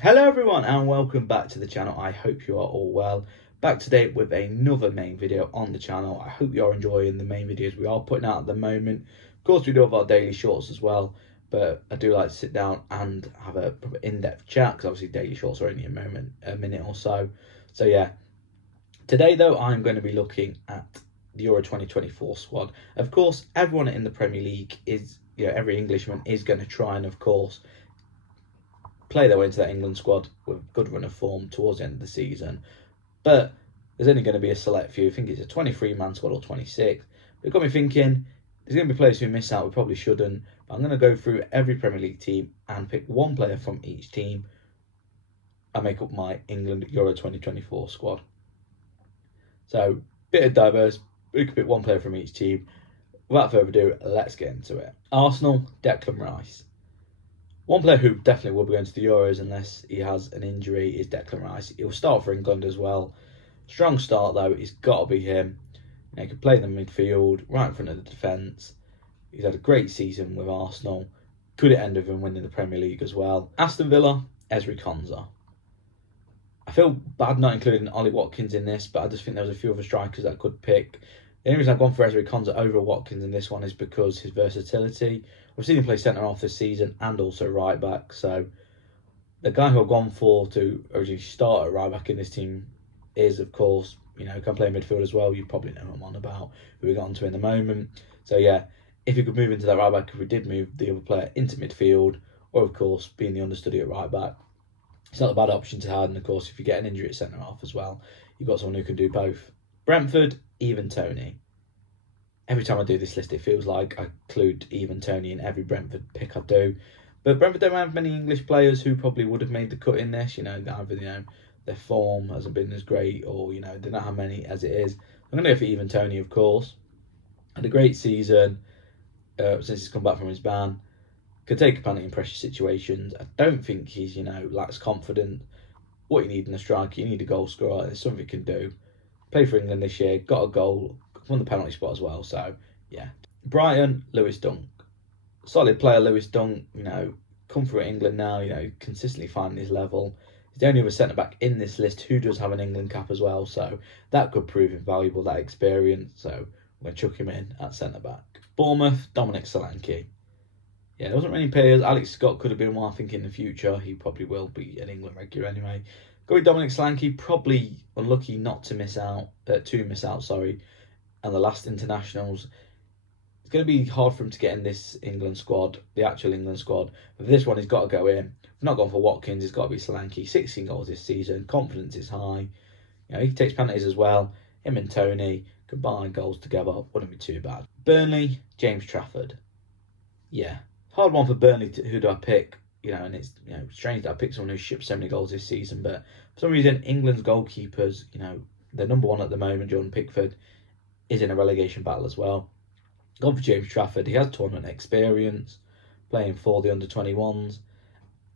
Hello everyone and welcome back to the channel. I hope you are all well. Back today with another main video on the channel. I hope you're enjoying the main videos we are putting out at the moment. Of course we do have our daily shorts as well, but I do like to sit down and have a proper in-depth chat because obviously daily shorts are only a minute or so. So yeah, today though I'm going to be looking at the Euro 2024 squad. Of course everyone in the Premier League is, every Englishman is going to try and of course play their way into that England squad with a good run of form towards the end of the season. But there's only going to be a select few. I think it's a 23-man squad or 26. But it got me thinking, there's going to be players who miss out. We probably shouldn't. But I'm going to go through every Premier League team and pick one player from each team and make up my England Euro 2024 squad. So, bit of diverse. We could pick one player from each team. Without further ado, let's get into it. Arsenal, Declan Rice. One player who definitely will be going to the Euros unless he has an injury is Declan Rice. He'll start for England as well. Strong start though, it's got to be him. He can play in the midfield, right in front of the defence. He's had a great season with Arsenal. Could it end with him winning the Premier League as well? Aston Villa, Ezri Konsa. I feel bad not including Ollie Watkins in this, but I just think there was a few other strikers that I could pick. The only reason I've gone for Ezri Konsa over Watkins in this one is because his versatility. We've seen him play centre half this season and also right back. So the guy who I've gone for to originally start at right back in this team is, of course, can play midfield as well. You probably know who I'm on about, who we got onto in the moment. So yeah, if you could move into that right back, if we did move the other player into midfield, or of course being the understudy at right back, it's not a bad option to have. And of course, if you get an injury at centre half as well, you've got someone who can do both. Brentford, Ivan Toney. Every time I do this list, it feels like I include Ivan Toney in every Brentford pick I do. But Brentford don't have many English players who probably would have made the cut in this. Either their form hasn't been as great, or they don't have many as it is. I'm going to go for Ivan Toney, of course. Had a great season since he's come back from his ban. Could take a penalty in pressure situations. I don't think he's lacks confidence. What you need in a striker, you need a goal scorer. There's something he can do. Played for England this year, got a goal, won the penalty spot as well. So yeah, Brighton, Lewis Dunk, solid player. Lewis Dunk, come through England now. Consistently finding his level. He's the only other centre back in this list who does have an England cap as well. So that could prove invaluable, that experience. So I'm going to chuck him in at centre back. Bournemouth, Dominic Solanke. Yeah, there wasn't many players. Alex Scott could have been one. I think in the future he probably will be an England regular anyway. Go with Dominic Solanke, probably unlucky not to miss out. And the last internationals. It's going to be hard for him to get in this England squad, the actual England squad. But for this one, he's got to go in. If not gone for Watkins, it's got to be Solanke. 16 goals this season. Confidence is high. He takes penalties as well. Him and Toney combine goals together. Wouldn't be too bad. Burnley, James Trafford. Yeah, hard one for Burnley. Who do I pick? And it's strange that I picked someone who shipped so many goals this season. But for some reason, England's goalkeepers, they're number one at the moment. Jordan Pickford is in a relegation battle as well. Gone for James Trafford. He has tournament experience, playing for the under-21s,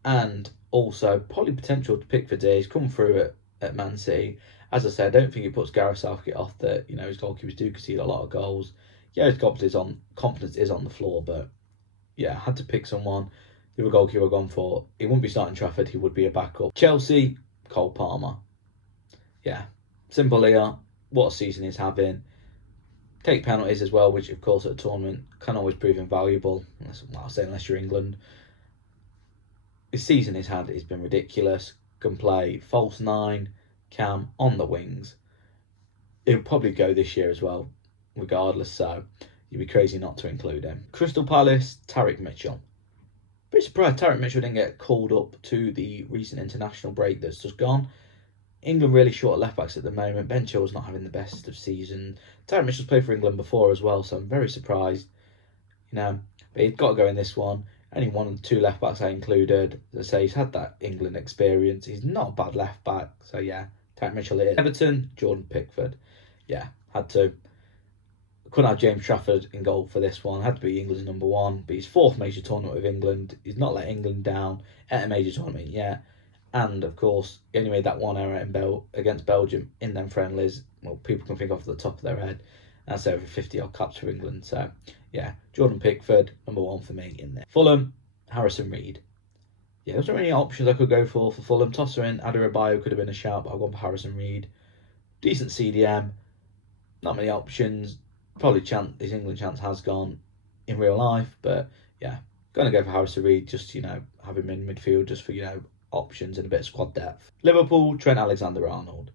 and also probably potential to pick for days. Come through at Man City. As I said, I don't think it puts Gareth Southgate off that his goalkeepers do concede a lot of goals. Yeah, his confidence is on the floor, but yeah, I had to pick someone. The other goalkeeper I've gone for, he wouldn't be starting Trafford, he would be a backup. Chelsea, Cole Palmer. Yeah, simple here. What a season he's having. Take penalties as well, which of course at a tournament can always prove invaluable. Unless you're England. His season he's had has been ridiculous. Can play false nine, cam, on the wings. He'll probably go this year as well, regardless, so you'd be crazy not to include him. Crystal Palace, Tariq Mitchell. Pretty surprised Tariq Mitchell didn't get called up to the recent international break that's just gone. England really short at left backs at the moment. Ben Chilwell's not having the best of season. Tariq Mitchell's played for England before as well, so I'm very surprised. But he's got to go in this one. Only one of the two left backs I included. As I say, he's had that England experience. He's not a bad left back, so yeah, Tariq Mitchell it is. Everton, Jordan Pickford. Yeah, had to. Couldn't have James Trafford in goal for this one. Had to be England's number one. But his fourth major tournament with England. He's not let England down at a major tournament yet. And of course, he only made that one error against Belgium in them friendlies. Well, people can think off the top of their head. That's over 50 odd caps for England. So yeah, Jordan Pickford, number one for me in there. Fulham, Harrison Reed. Yeah, there's not many options I could go for Fulham. Tosser and Adarabioyo could have been a shout, but I've gone for Harrison Reed. Decent CDM, not many options. Probably his England chance has gone in real life, but yeah, going to go for Harrison Reed, just, have him in midfield just for, options and a bit of squad depth. Liverpool, Trent Alexander-Arnold.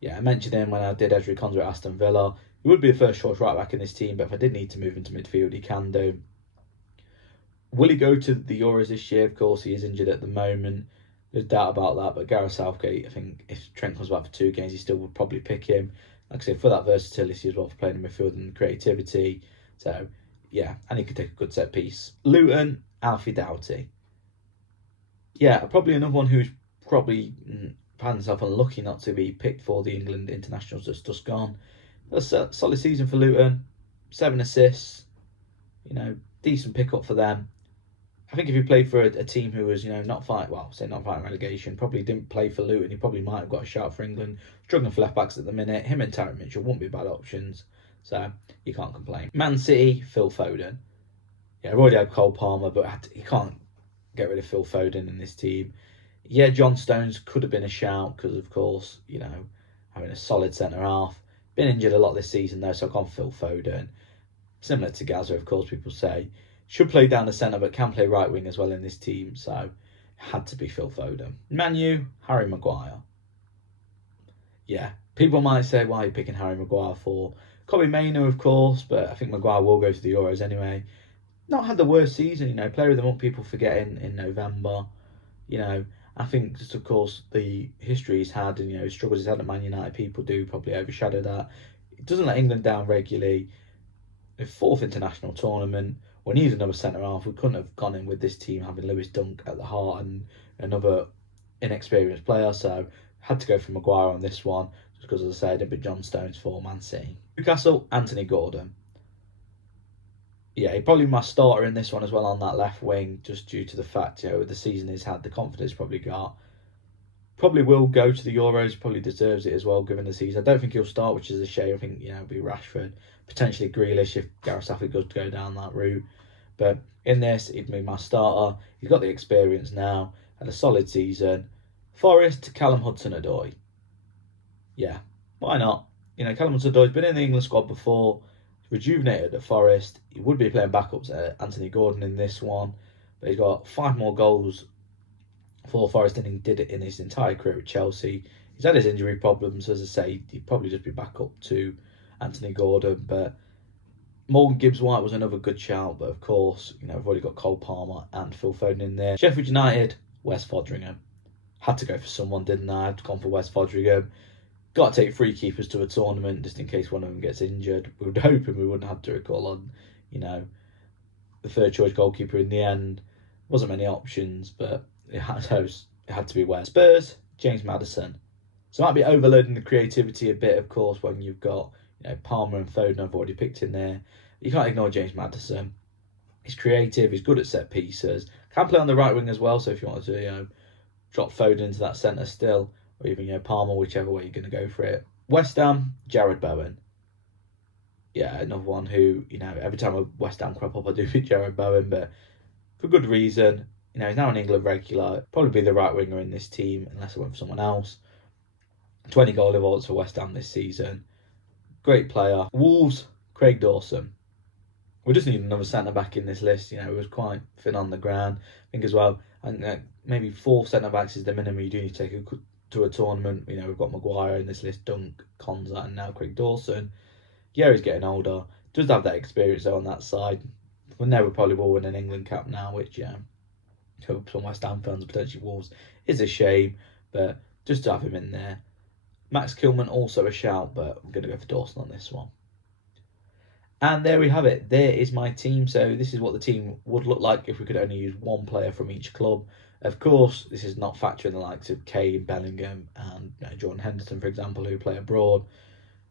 Yeah, I mentioned him when I did Ezri Konsa at Aston Villa. He would be a first choice right back in this team, but if I did need to move into midfield, he can do. Will he go to the Euros this year? Of course, he is injured at the moment. There's doubt about that, but Gareth Southgate, I think if Trent comes back for 2 games, he still would probably pick him. Like I said, for that versatility as well, for playing in midfield and creativity. So, yeah, and he could take a good set piece. Luton, Alfie Doughty. Yeah, probably another one who's probably found himself unlucky not to be picked for the England internationals that's just gone. A solid season for Luton, 7 assists, decent pick up for them. I think if he played for a team who was, not fighting relegation, probably didn't play for Luton, he probably might have got a shout for England. Struggling for left backs at the minute. Him and Tarek Mitchell wouldn't be bad options, so you can't complain. Man City, Phil Foden. Yeah, I've already had Cole Palmer, but you can't get rid of Phil Foden in this team. Yeah, John Stones could have been a shout because, of course, having a solid centre half. Been injured a lot this season though, so I've gone Phil Foden. Similar to Gaza, of course, people say. Should play down the centre, but can play right wing as well in this team, so had to be Phil Foden. Man U, Harry Maguire. Yeah, people might say, why are you picking Harry Maguire for? Kobe Mainoo, of course, but I think Maguire will go to the Euros anyway. Not had the worst season, player of the month people forget in November. I think just, of course, the history he's had and, struggles he's had at Man United, people do probably overshadow that. It doesn't let England down regularly. The 4th international tournament. We need another centre half. We couldn't have gone in with this team having Lewis Dunk at the heart and another inexperienced player. So had to go for Maguire on this one, just because, as I said, it'd be John Stones for Man City. Newcastle, Anthony Gordon. Yeah, he probably my starter in this one as well on that left wing, just due to the fact, with the season he's had, the confidence he's probably got. Probably will go to the Euros, probably deserves it as well, given the season. I don't think he'll start, which is a shame. I think, it'll be Rashford, potentially Grealish if Gareth Southgate goes to go down that route. But in this, he'd be my starter. He's got the experience now, had a solid season. Forest, Callum Hudson-Odoi. Yeah, why not? Callum Hudson-Odoi's been in the England squad before, rejuvenated at Forest. He would be playing backups at Anthony Gordon in this one, but he's got 5 more goals for Forest than he did it in his entire career at Chelsea. He's had his injury problems, as I say, he'd probably just be back up to Anthony Gordon, but Morgan Gibbs-White was another good shout, but of course, I've already got Cole Palmer and Phil Foden in there. Sheffield United, West Fodringham. Had to go for someone, didn't I? I'd gone for West Fodringham. Got to take 3 keepers to a tournament just in case one of them gets injured. We were hoping we wouldn't have to recall on, the 3rd choice goalkeeper in the end. Wasn't many options, but it had to be West. Spurs, James Maddison. So I might be overloading the creativity a bit, of course, when you've got Palmer and Foden I've already picked in there. You can't ignore James Maddison. He's creative, he's good at set pieces. Can play on the right wing as well, so if you wanted to, drop Foden into that centre still, or even, Palmer, whichever way you're going to go for it. West Ham, Jared Bowen. Yeah, another one who, every time a West Ham crop up, I do pick Jared Bowen, but for good reason. He's now an England regular. Probably be the right winger in this team, unless I went for someone else. 20 goal awards for West Ham this season. Great player. Wolves, Craig Dawson. We just need another centre-back in this list. It was quite thin on the ground. I think as well, maybe 4 centre-backs is the minimum you do need to take to a tournament. We've got Maguire in this list, Dunk, Konsa, and now Craig Dawson. Yeah, he's getting older. Does have that experience though on that side. We'll never probably will win an England cap now, which, some West Ham fans, potentially Wolves, is a shame. But just to have him in there. Max Kilman also a shout, but I'm going to go for Dawson on this one. And there we have it. There is my team. So this is what the team would look like if we could only use 1 player from each club. Of course, this is not factoring the likes of Kane, Bellingham and Jordan Henderson, for example, who play abroad.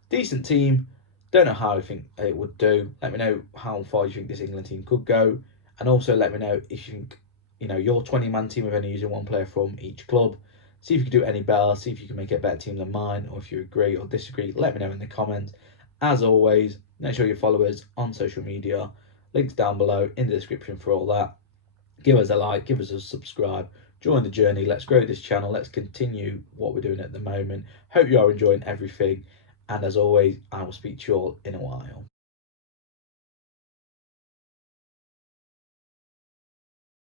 Decent team. Don't know how I think it would do. Let me know how far you think this England team could go. And also let me know if you think, your 20-man team of only using 1 player from each club. See if you can do any better. See if you can make it a better team than mine. Or if you agree or disagree, let me know in the comments. As always, make sure you follow us on social media. Links down below in the description for all that. Give us a like, give us a subscribe. join the journey. Let's grow this channel. Let's continue what we're doing at the moment. Hope you are enjoying everything. And as always, I will speak to you all in a while.